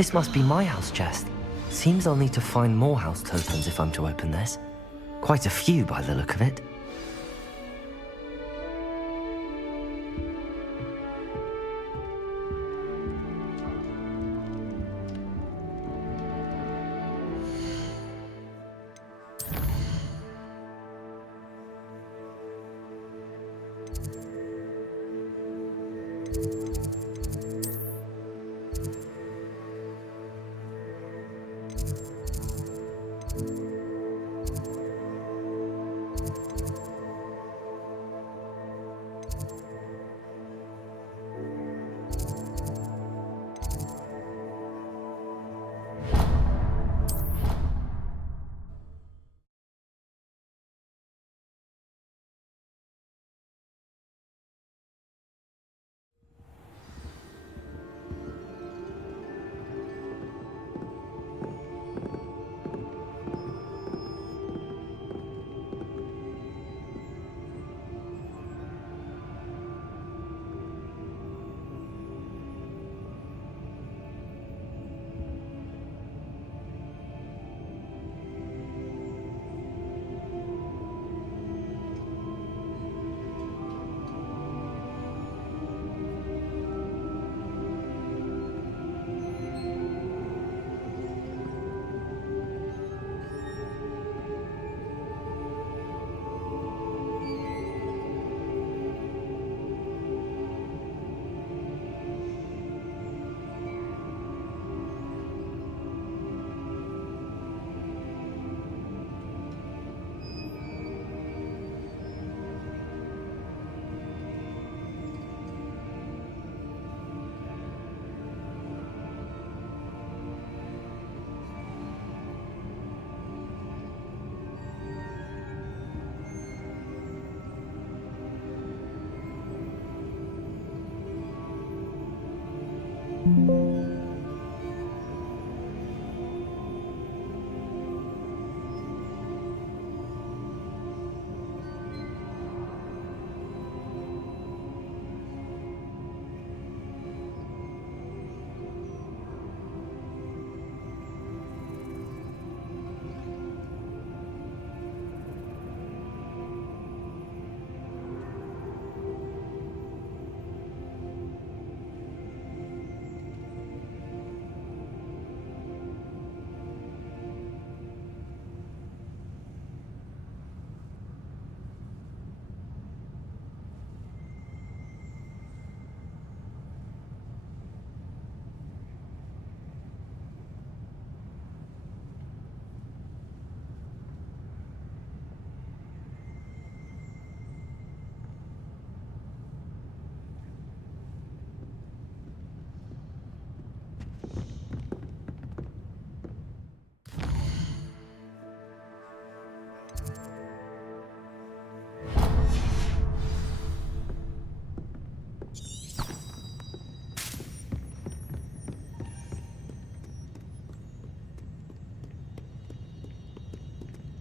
This must be my house chest. Seems I'll need to find more house tokens if I'm to open this. Quite a few by the look of it.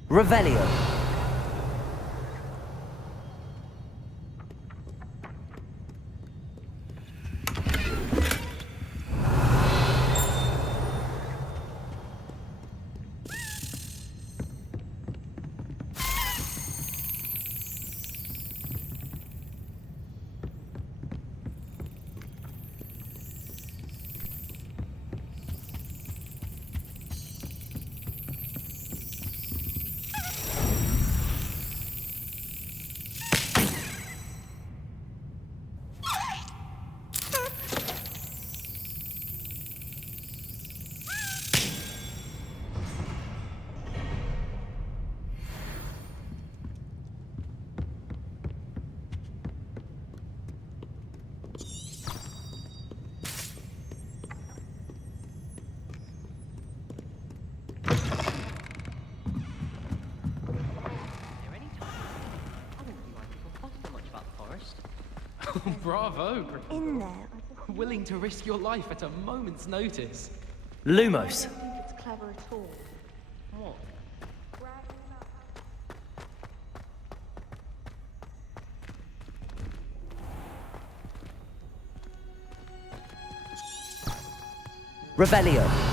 Revelio. Bravo! In there. Willing to risk your life at a moment's notice. Lumos. I don't think it's clever at all. What? Revelio.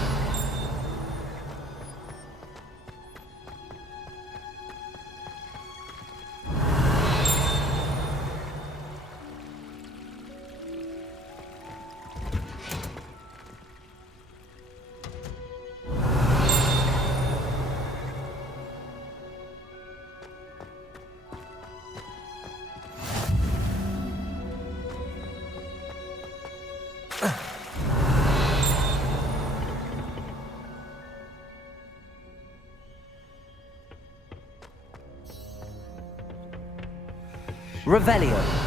Revelio.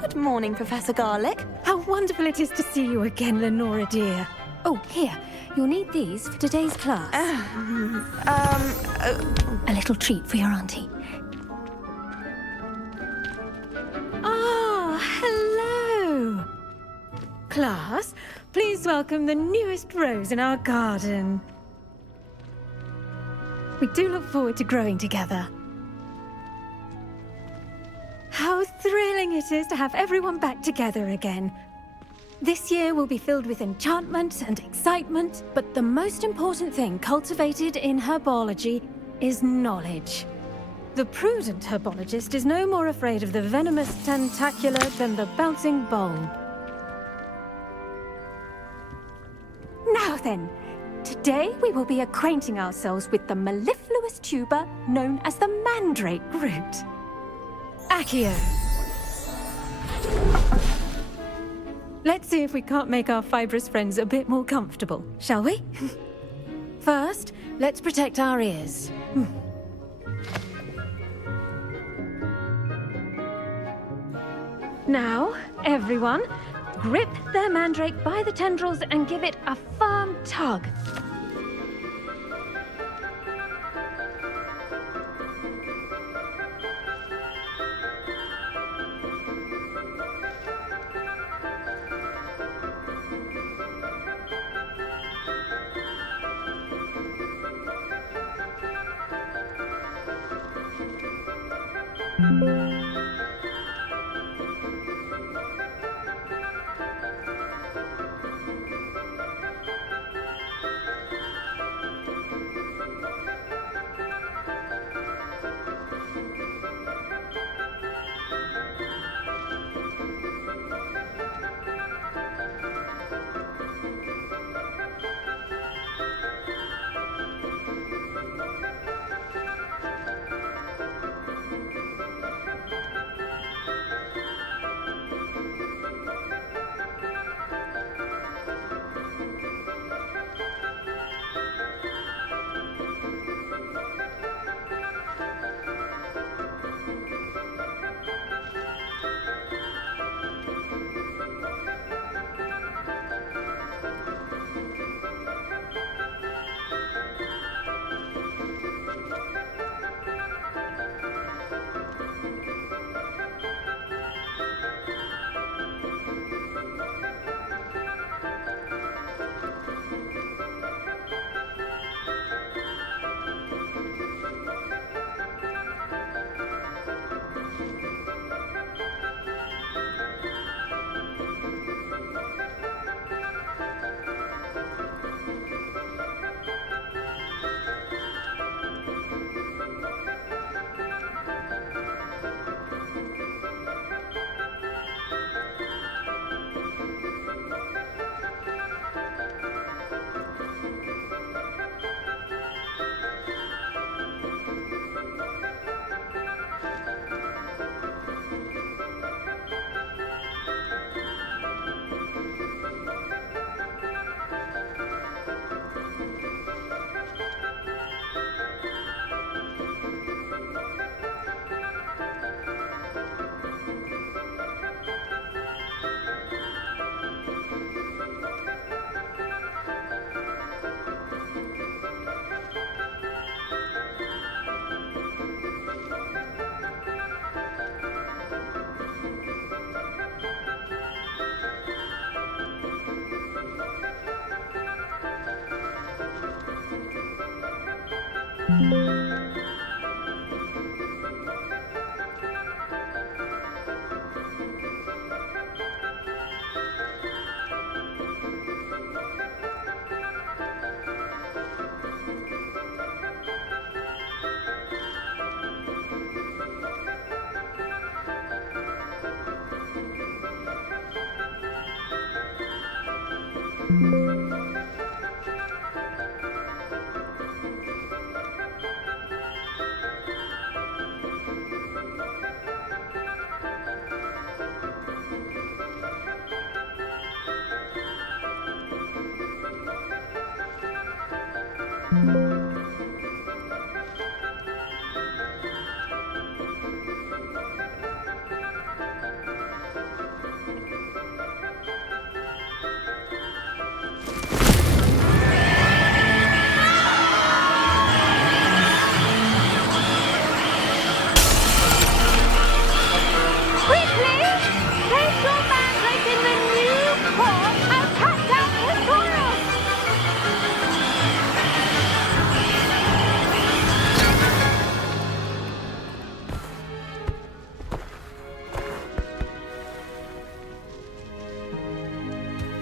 Good morning, Professor Garlick. How wonderful it is to see you again, Lenora dear. Oh, here. You'll need these for today's class. A little treat for your auntie. Ah, hello. Class, please welcome the newest rose in our garden. We do look forward to growing together. How thrilling it is to have everyone back together again. This year will be filled with enchantment and excitement, but the most important thing cultivated in herbology is knowledge. The prudent herbologist is no more afraid of the venomous tentacular than the bouncing bulb. Now then, today we will be acquainting ourselves with the mellifluous tuber known as the mandrake root. Accio. Let's see if we can't make our fibrous friends a bit more comfortable, shall we? First, let's protect our ears. Now, everyone, grip their mandrake by the tendrils and give it a firm tug.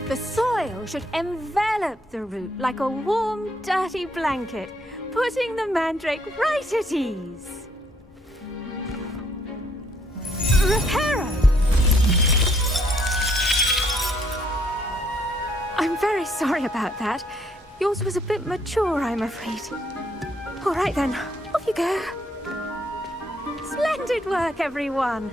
The soil should envelop the root like a warm, dirty blanket, putting the mandrake right at ease. Reparo! I'm very sorry about that. Yours was a bit mature, I'm afraid. All right then, off you go. Splendid work, everyone.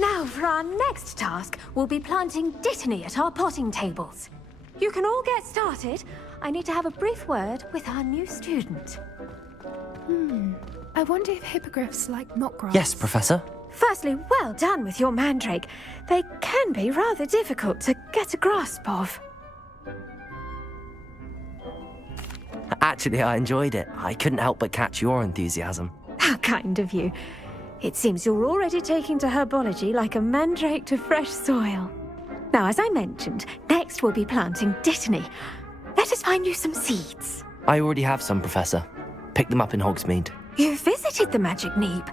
Now, for our next task, we'll be planting dittany at our potting tables. You can all get started. I need to have a brief word with our new student. I wonder if hippogriffs like knotgrass. Yes, Professor. Firstly, well done with your mandrake. They can be rather difficult to get a grasp of. Actually, I enjoyed it. I couldn't help but catch your enthusiasm. How kind of you. It seems you're already taking to herbology like a mandrake to fresh soil. Now, as I mentioned, next we'll be planting dittany. Let us find you some seeds. I already have some, Professor. Picked them up in Hogsmeade. You visited the Magic Neep.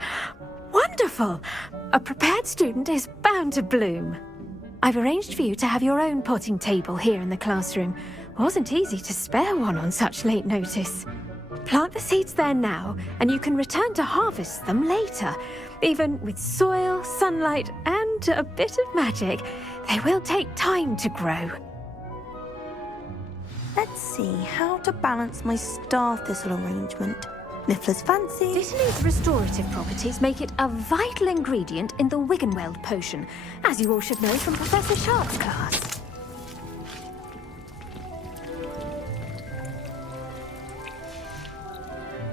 Wonderful! A prepared student is bound to bloom. I've arranged for you to have your own potting table here in the classroom. Wasn't easy to spare one on such late notice. Plant the seeds there now, and you can return to harvest them later. Even with soil, sunlight, and a bit of magic, they will take time to grow. Let's see how to balance my star thistle arrangement. Niffler's fancy. Dittany's restorative properties make it a vital ingredient in the Wiggenweld potion, as you all should know from Professor Sharp's class.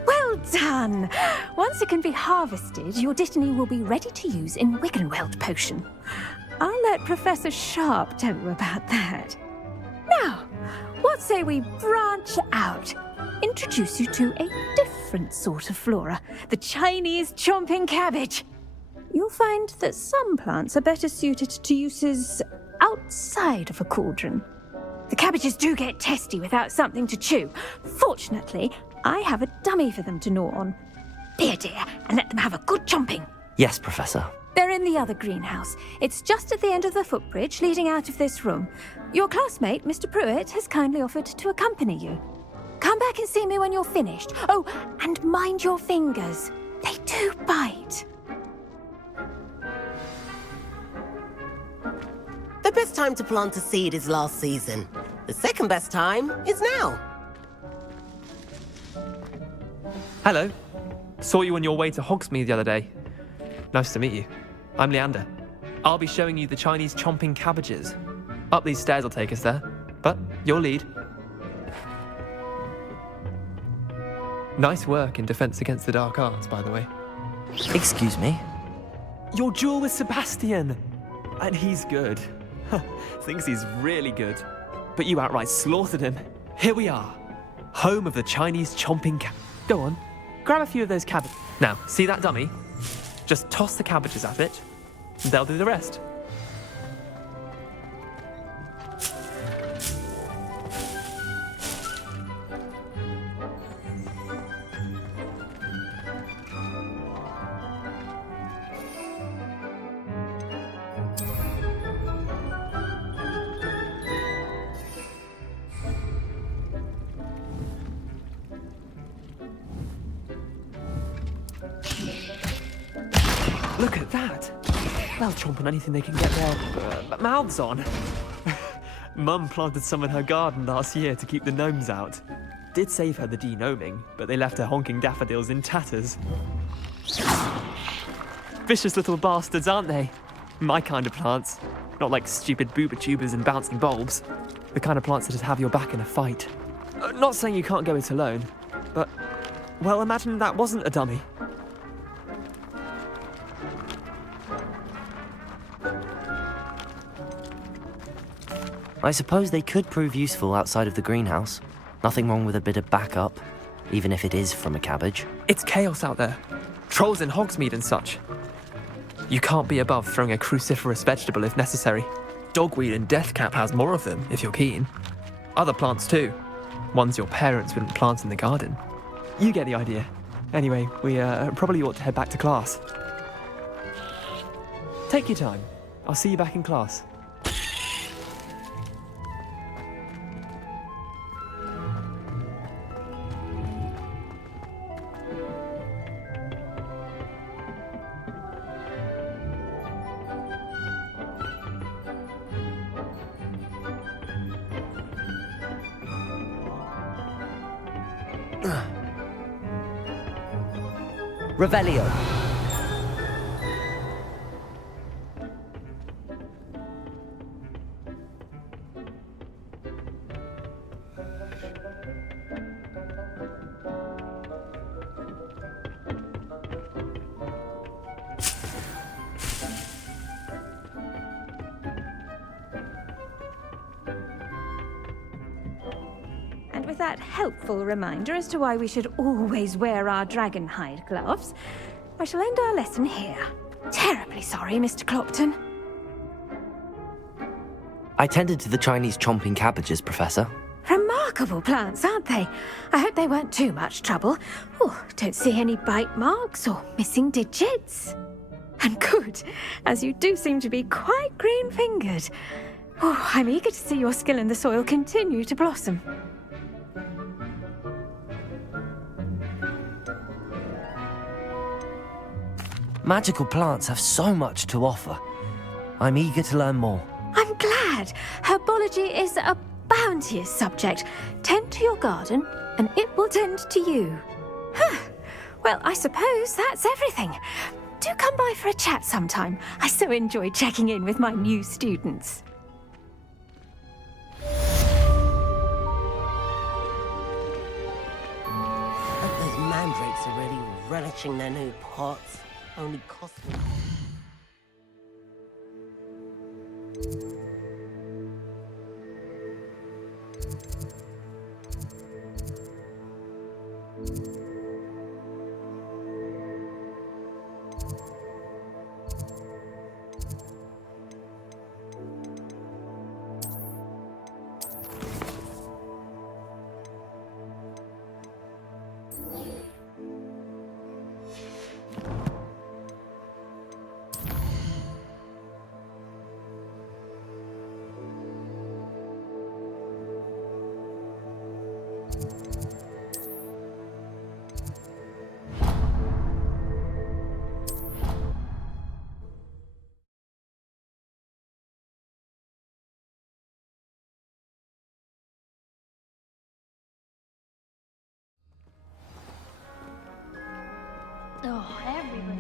Well done! Once it can be harvested, your dittany will be ready to use in Wiggenweld potion. I'll let Professor Sharp tell you about that. Now, what say we branch out? Introduce you to a different sort of flora, the Chinese chomping cabbage. You'll find that some plants are better suited to uses outside of a cauldron. The cabbages do get testy without something to chew. Fortunately, I have a dummy for them to gnaw on. Be a dear and let them have a good chomping. Yes, Professor. They're in the other greenhouse. It's just at the end of the footbridge leading out of this room. Your classmate, Mr. Pruitt, has kindly offered to accompany you. Come back and see me when you're finished. Oh, and mind your fingers. They do bite. The best time to plant a seed is last season. The second best time is now. Hello. Saw you on your way to Hogsmeade the other day. Nice to meet you. I'm Leander. I'll be showing you the Chinese chomping cabbages. Up these stairs will take us there, but you'll lead. Nice work in Defense Against the Dark Arts, by the way. Excuse me? Your duel with Sebastian! And he's good. Thinks he's really good. But you outright slaughtered him. Here we are. Home of the Chinese chomping Go on, grab a few of those cabbages. Now, see that dummy? Just toss the cabbages at it, and they'll do the rest. Look at that! They'll chomp on anything they can get their mouths on. Mum planted some in her garden last year to keep the gnomes out. Did save her the de-gnoming, but they left her honking daffodils in tatters. Vicious little bastards, aren't they? My kind of plants. Not like stupid booba tubers and bouncing bulbs. The kind of plants that'd have your back in a fight. Not saying you can't go it alone, but, well, imagine that wasn't a dummy. I suppose they could prove useful outside of the greenhouse. Nothing wrong with a bit of backup, even if it is from a cabbage. It's chaos out there. Trolls in Hogsmeade and such. You can't be above throwing a cruciferous vegetable if necessary. Dogweed and deathcap has more of them, if you're keen. Other plants too. Ones your parents wouldn't plant in the garden. You get the idea. Anyway, we probably ought to head back to class. Take your time. I'll see you back in class. Revelio. And with that helpful reminder as to why we should always wear our dragon hide gloves, I shall end our lesson here. Terribly sorry, Mr. Clopton. I tended to the Chinese chomping cabbages, Professor. Remarkable plants, aren't they? I hope they weren't too much trouble. Oh, don't see any bite marks or missing digits. And good, as you do seem to be quite green-fingered. Oh, I'm eager to see your skill in the soil continue to blossom. Magical plants have so much to offer. I'm eager to learn more. I'm glad. Herbology is a bounteous subject. Tend to your garden, and it will tend to you. Huh. Well, I suppose that's everything. Do come by for a chat sometime. I so enjoy checking in with my new students. But those mandrakes are really relishing their new pots. Only cost me. Oh, everybody.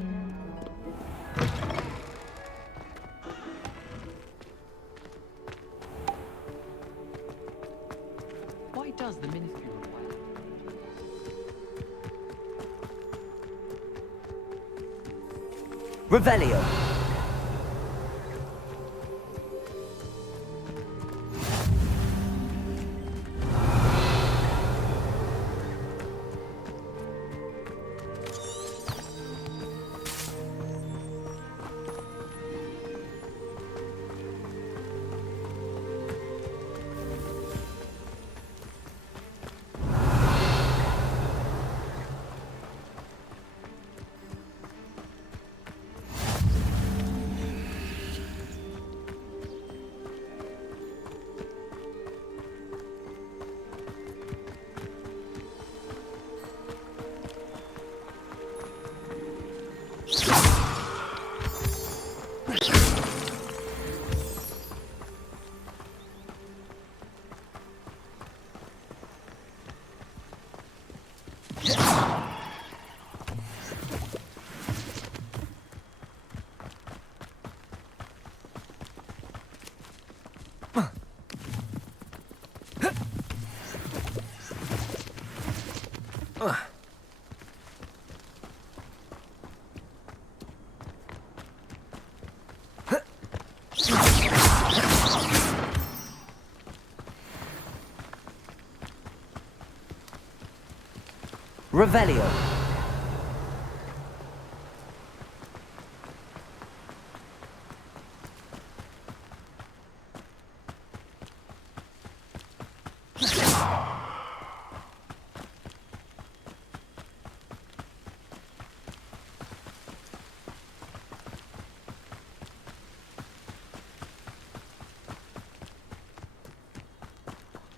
Why does the ministry require? Revelio. Revelio.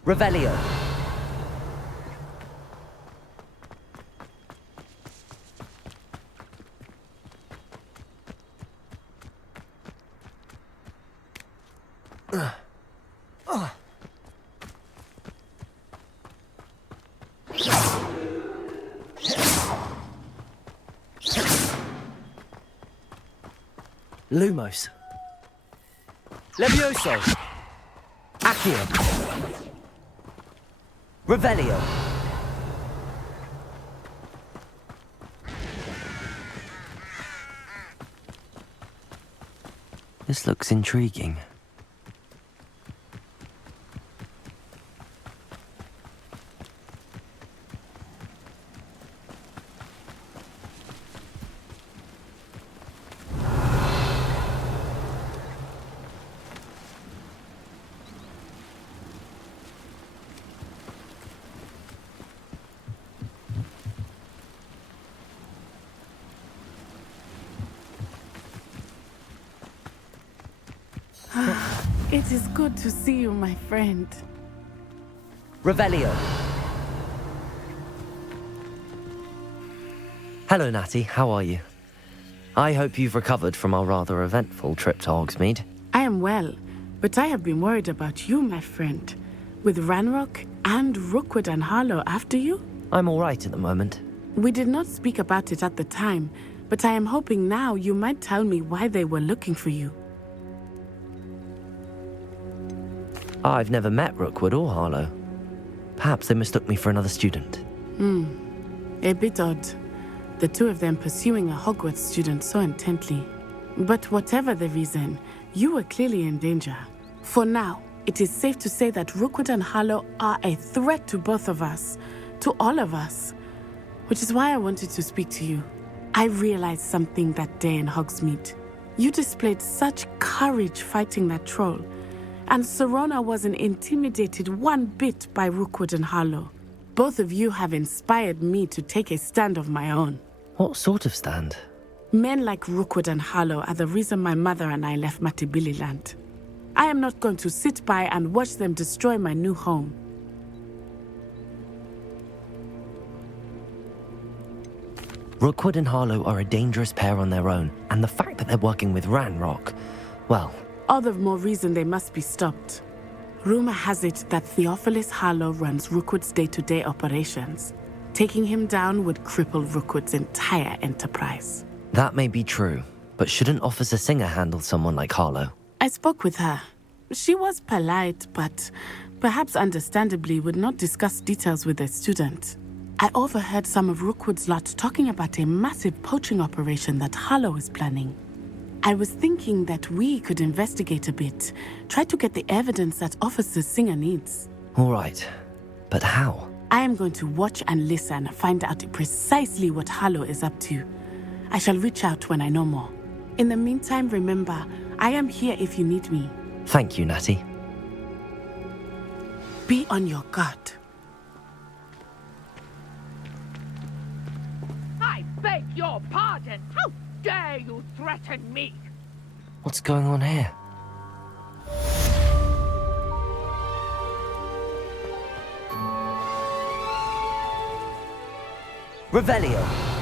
Revelio. Lumos. Levioso. Accio. Revelio. This looks intriguing. It is good to see you, my friend. Revelio. Hello, Natty. How are you? I hope you've recovered from our rather eventful trip to Hogsmeade. I am well, but I have been worried about you, my friend. With Ranrock and Rookwood and Harlow after you? I'm all right at the moment. We did not speak about it at the time, but I am hoping now you might tell me why they were looking for you. I've never met Rookwood or Harlow. Perhaps they mistook me for another student. A bit odd. The two of them pursuing a Hogwarts student so intently. But whatever the reason, you were clearly in danger. For now, it is safe to say that Rookwood and Harlow are a threat to both of us, to all of us. Which is why I wanted to speak to you. I realized something that day in Hogsmeade. You displayed such courage fighting that troll. And Serona wasn't intimidated one bit by Rookwood and Harlow. Both of you have inspired me to take a stand of my own. What sort of stand? Men like Rookwood and Harlow are the reason my mother and I left Matibili land. I am not going to sit by and watch them destroy my new home. Rookwood and Harlow are a dangerous pair on their own, and the fact that they're working with Ranrock, well... All the more reason they must be stopped. Rumor has it that Theophilus Harlow runs Rookwood's day-to-day operations. Taking him down would cripple Rookwood's entire enterprise. That may be true, but shouldn't Officer Singer handle someone like Harlow? I spoke with her. She was polite, but perhaps understandably would not discuss details with a student. I overheard some of Rookwood's lot talking about a massive poaching operation that Harlow is planning. I was thinking that we could investigate a bit, try to get the evidence that Officer Singer needs. All right, but how? I am going to watch and listen, find out precisely what Harlow is up to. I shall reach out when I know more. In the meantime, remember, I am here if you need me. Thank you, Natty. Be on your guard. I beg your pardon. How dare you threaten me? What's going on here? Revelio.